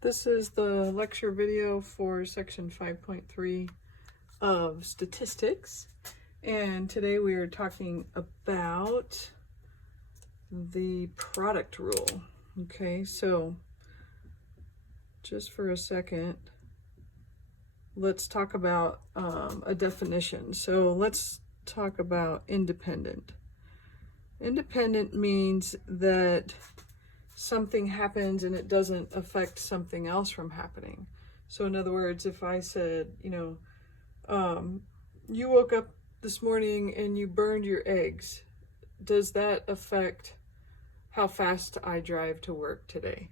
This is the lecture video for section 5.3 of statistics, and today we are talking about the product rule. Okay, so just for a second, let's talk about a definition. So let's talk about independent. Independent means that something happens and it doesn't affect something else from happening. So in other words, if I said, you woke up this morning and you burned your eggs, does that affect how fast I drive to work today?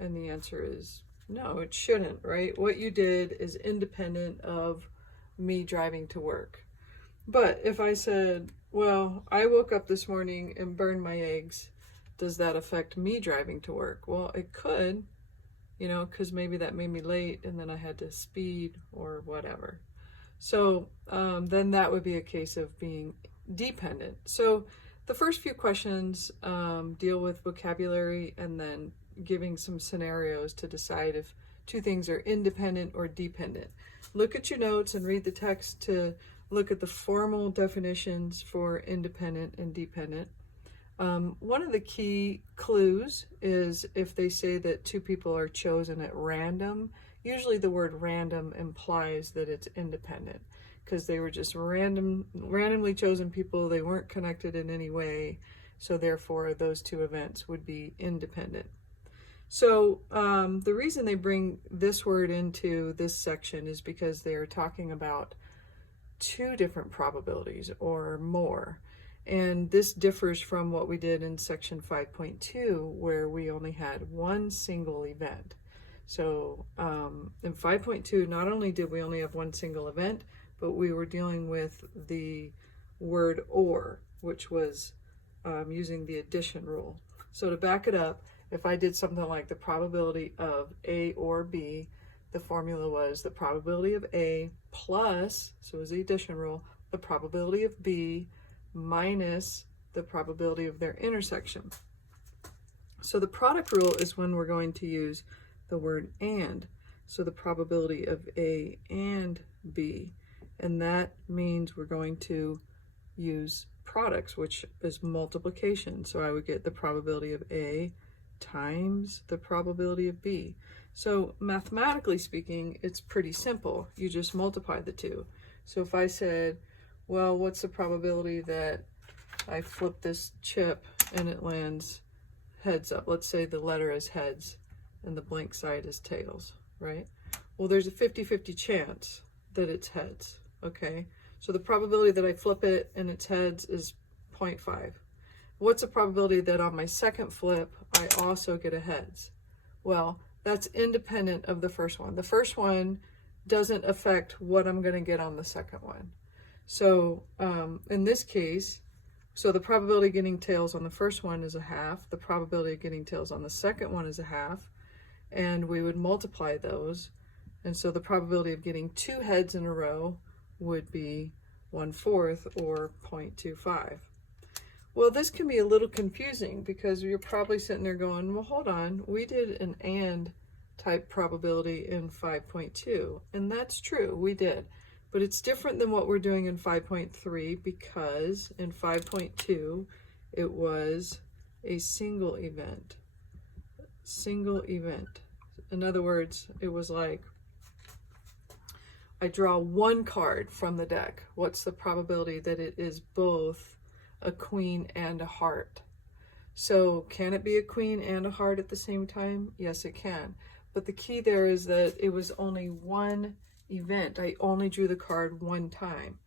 And the answer is no, it shouldn't, right? What you did is independent of me driving to work. But if I said, well, I woke up this morning and burned my eggs, does that affect me driving to work? Well, it could, because maybe that made me late and then I had to speed or whatever. So then that would be a case of being dependent. So the first few questions deal with vocabulary and then giving some scenarios to decide if two things are independent or dependent. Look at your notes and read the text to look at the formal definitions for independent and dependent. One of the key clues is if they say that two people are chosen at random. Usually the word random implies that it's independent because they were just randomly chosen people. They weren't connected in any way, so therefore those two events would be independent. So the reason they bring this word into this section is because they are talking about two different probabilities or more. And this differs from what we did in section 5.2, where we only had one single event. So in 5.2, not only did we only have one single event, but we were dealing with the word or, which was using the addition rule. So to back it up, if I did something like the probability of A or B, the formula was the probability of A plus, so it was the addition rule, the probability of B minus the probability of their intersection. So the product rule is when we're going to use the word and. So the probability of A and B. And that means we're going to use products, which is multiplication. So I would get the probability of A times the probability of B. So mathematically speaking, it's pretty simple. You just multiply the two. So if I said, well, what's the probability that I flip this chip and it lands heads up? Let's say the letter is heads and the blank side is tails, right? Well, there's a 50-50 chance that it's heads, okay? So the probability that I flip it and it's heads is 0.5. What's the probability that on my second flip, I also get a heads? Well, that's independent of the first one. The first one doesn't affect what I'm going to get on the second one. So in this case, so the probability of getting tails on the first one is a half. The probability of getting tails on the second one is a half. And we would multiply those. And so the probability of getting two heads in a row would be 1/4 or 0.25. Well, this can be a little confusing because you're probably sitting there going, well, hold on, we did an and type probability in 5.2. And that's true, we did. But it's different than what we're doing in 5.3 because in 5.2, it was a single event. Single event. In other words, it was like, I draw one card from the deck. What's the probability that it is both a queen and a heart? So can it be a queen and a heart at the same time? Yes, it can. But the key there is that it was only one event. I only drew the card one time.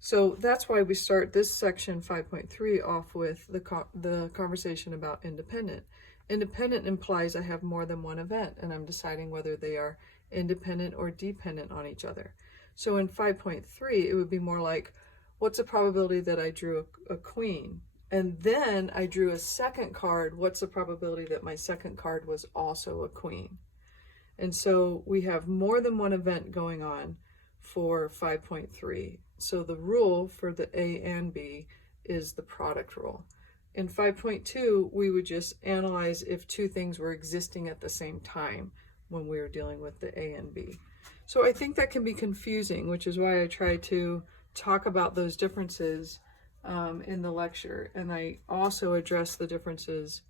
So that's why we start this section 5.3 off with the conversation about independent. Independent implies I have more than one event and I'm deciding whether they are independent or dependent on each other. So in 5.3, it would be more like, what's the probability that I drew a queen? And then I drew a second card. What's the probability that my second card was also a queen? And so we have more than one event going on for 5.3. So the rule for the A and B is the product rule. In 5.2, we would just analyze if two things were existing at the same time. when we were dealing with the A and B. So I think that can be confusing, which is why I try to talk about those differences in the lecture. And I also address the differences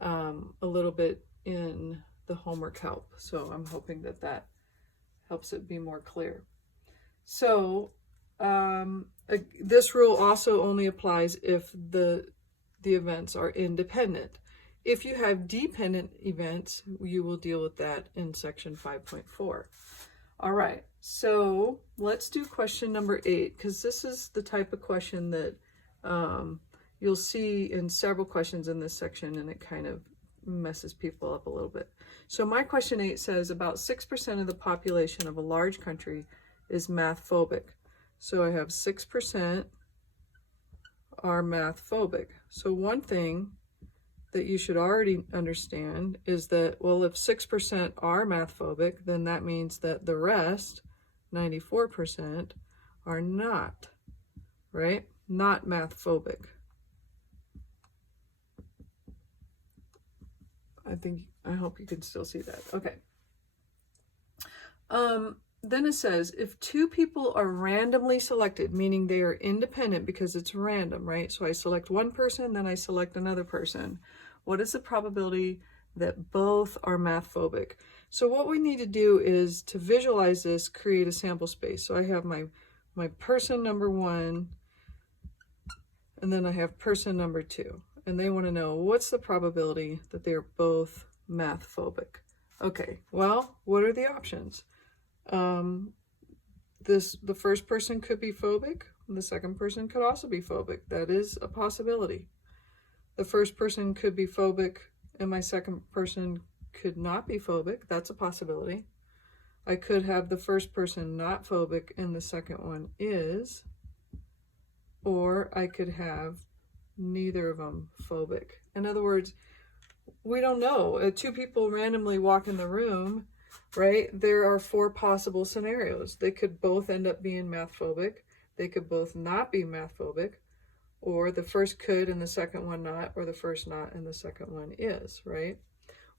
a little bit in the homework help. So I'm hoping that that helps it be more clear. So this rule also only applies if the events are independent. If you have dependent events, you will deal with that in section 5.4. All right, so let's do question number 8, because this is the type of question that you'll see in several questions in this section, and it kind of messes people up a little bit. So my question 8 says about 6% of the population of a large country is math phobic. So I have 6% are math phobic. So one thing that you should already understand is that, well, if 6% are math phobic, then that means that the rest, 94%, are not, right? Not math phobic. I hope you can still see that. Okay. Then it says, if two people are randomly selected, meaning they are independent because it's random, right? So I select one person, then I select another person. What is the probability that both are math phobic? So what we need to do is to visualize this, create a sample space. So I have my person number 1, and then I have person number 2. And they want to know, what's the probability that they're both math phobic? Okay, well, what are the options? The first person could be phobic. The second person could also be phobic. That is a possibility. The first person could be phobic and my second person could not be phobic. That's a possibility. I could have the first person not phobic and the second one is. Or I could have neither of them phobic. In other words, we don't know. Two people randomly walk in the room, right? There are 4 possible scenarios. They could both end up being math phobic. They could both not be math phobic, or the first could and the second one not, or the first not and the second one is, right?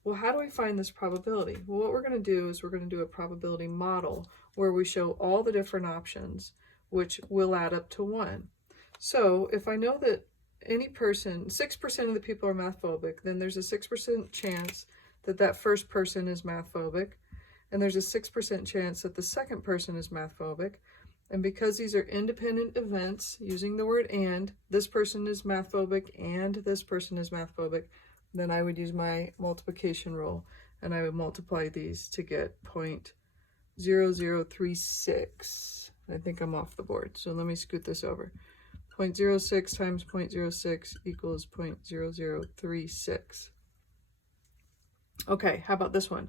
Well, how do we find this probability? Well, what we're going to do is we're going to do a probability model where we show all the different options, which will add up to 1. So if I know that any person, 6% of the people are math phobic, then there's a 6% chance that that first person is math phobic, and there's a 6% chance that the second person is math phobic. And because these are independent events, using the word and, this person is math phobic and this person is math phobic, then I would use my multiplication rule and I would multiply these to get 0.0036. I think I'm off the board, so let me scoot this over. 0.06 times 0.06 equals 0.0036. Okay, how about this one?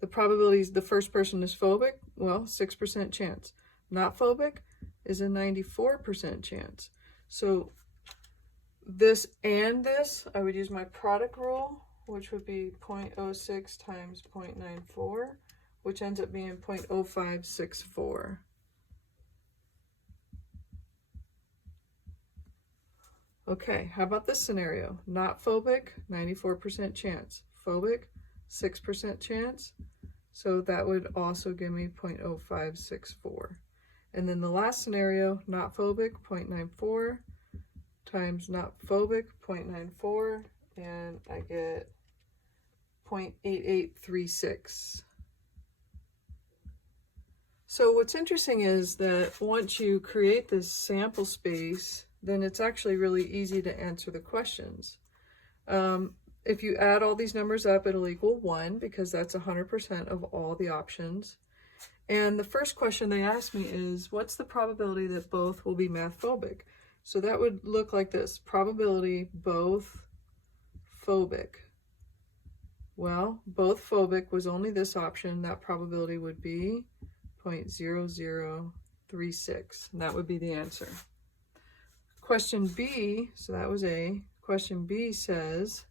The probability is the first person is phobic. Well, 6% chance. Not phobic is a 94% chance. So this and this, I would use my product rule, which would be 0.06 times 0.94, which ends up being 0.0564. Okay, how about this scenario? Not phobic, 94% chance. Phobic, 6% chance. So that would also give me 0.0564. And then the last scenario, not phobic, 0.94 times not phobic, 0.94, and I get 0.8836. So what's interesting is that once you create this sample space, then it's actually really easy to answer the questions. If you add all these numbers up, it'll equal 1 because that's 100% of all the options. And the first question they asked me is, what's the probability that both will be math phobic? So that would look like this, probability both phobic. Well, both phobic was only this option. That probability would be 0.0036, and that would be the answer. Question B, so that was A. Question B says,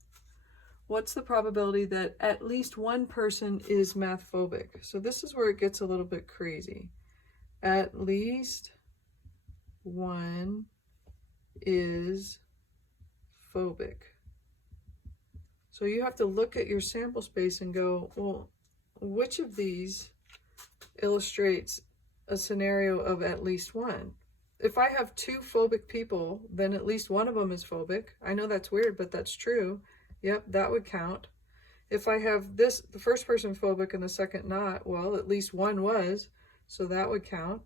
what's the probability that at least one person is math phobic? So this is where it gets a little bit crazy. At least one is phobic. So you have to look at your sample space and go, well, which of these illustrates a scenario of at least one? If I have two phobic people, then at least one of them is phobic. I know that's weird, but that's true. Yep, that would count. If I have the first person phobic and the second not, well, at least one was, so that would count.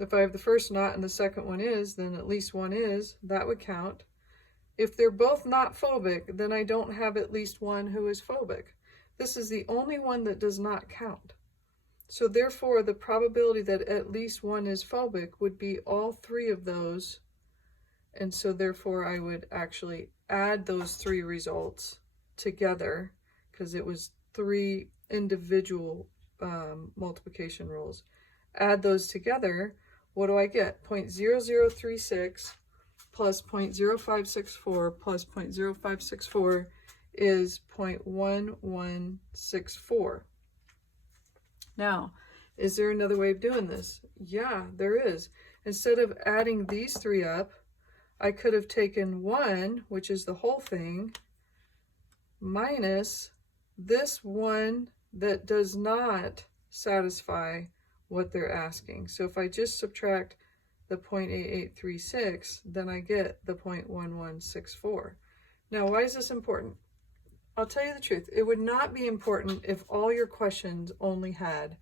If I have the first not and the second one is, then at least one is, that would count. If they're both not phobic, then I don't have at least one who is phobic. This is the only one that does not count. So therefore, the probability that at least one is phobic would be all three of those. And so therefore, I would actually add those three results together, because it was three individual multiplication rules. Add those together. What do I get? 0.0036 plus 0.0564 plus 0.0564 is 0.1164. Now, is there another way of doing this? Yeah, there is. Instead of adding these three up, I could have taken 1, which is the whole thing, minus this one that does not satisfy what they're asking. So if I just subtract the 0.8836, then I get the 0.1164. Now, why is this important? I'll tell you the truth. It would not be important if all your questions only had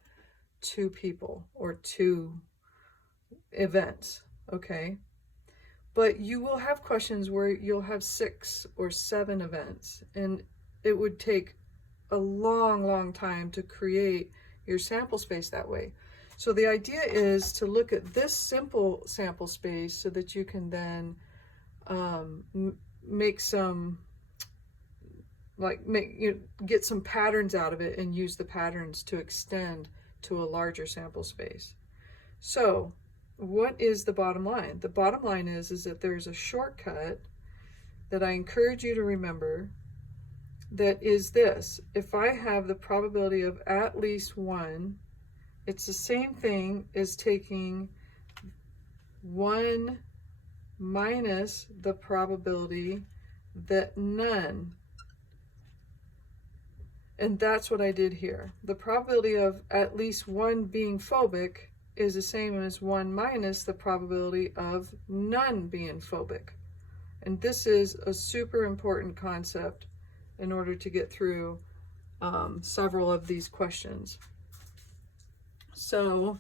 2 people or 2 events, okay? But you will have questions where you'll have 6 or 7 events, and it would take a long, long time to create your sample space that way. So the idea is to look at this simple sample space so that you can then make some, get some patterns out of it and use the patterns to extend to a larger sample space. So what is the bottom line? The bottom line is that there's a shortcut that I encourage you to remember, that is this: if I have the probability of at least one, it's the same thing as taking 1 minus the probability that none. And that's what I did here. The probability of at least one being phobic is the same as 1 minus the probability of none being phobic. And this is a super important concept in order to get through several of these questions. So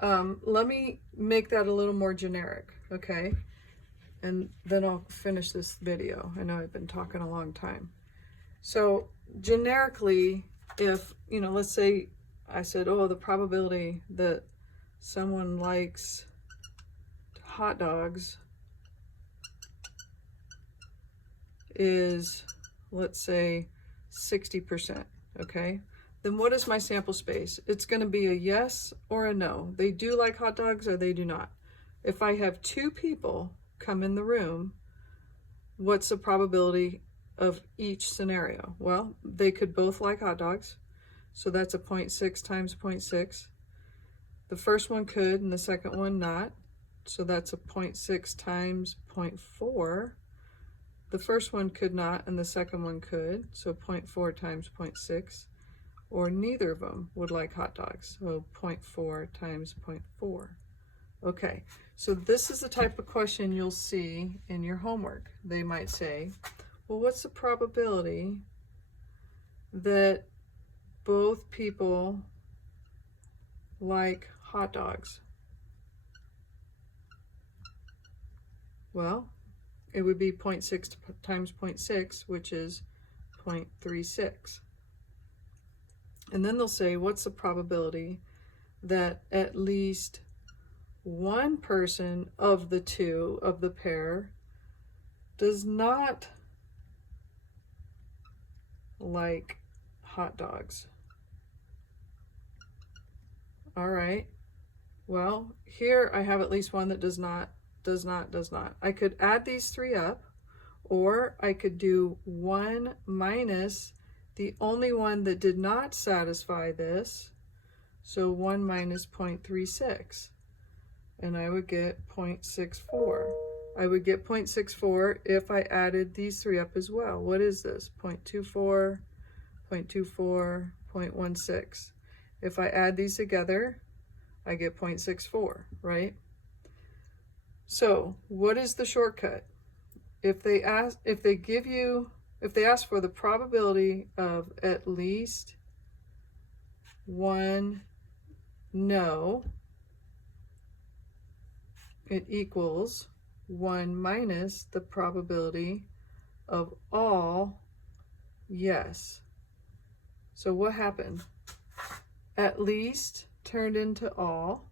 let me make that a little more generic, okay? And then I'll finish this video. I know I've been talking a long time. So generically, if, let's say I said, oh, the probability that someone likes hot dogs is, let's say, 60%, okay? Then what is my sample space? It's going to be a yes or a no. They do like hot dogs or they do not. If I have 2 people come in the room, what's the probability of each scenario? Well, they could both like hot dogs, so that's a 0.6 times 0.6. The first one could and the second one not, so that's a 0.6 times 0.4. The first one could not and the second one could, so 0.4 times 0.6. Or neither of them would like hot dogs, so 0.4 times 0.4. Okay, so this is the type of question you'll see in your homework. They might say, well, what's the probability that both people like hot dogs? Well, it would be 0.6 times 0.6, which is 0.36. And then they'll say, what's the probability that at least one person of the 2 of the pair does not like hot dogs? All right. Well, here I have at least one that does not. I could add these 3 up, or I could do 1 minus the only one that did not satisfy this, so 1 minus 0.36, and I would get 0.64. I would get 0.64 if I added these 3 up as well. What is this? 0.24, 0.24, 0.16. If I add these together, I get 0.64, right? So what is the shortcut? If they ask for the probability of at least one no, it equals 1 minus the probability of all yes. So what happened? At least turned into all,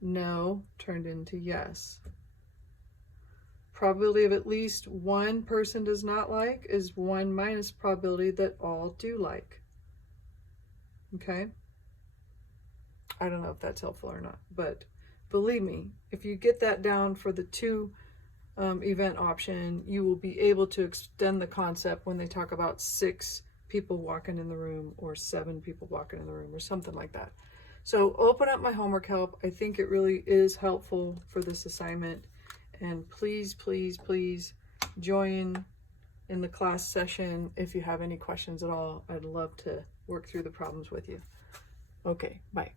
no turned into yes. Probability of at least one person does not like is 1 minus probability that all do like. Okay? I don't know if that's helpful or not, but believe me, if you get that down for the two event option, you will be able to extend the concept when they talk about 6 people walking in the room or 7 people walking in the room or something like that. So open up my homework help. I think it really is helpful for this assignment. And please, please, please join in the class session if you have any questions at all. I'd love to work through the problems with you. Okay, bye.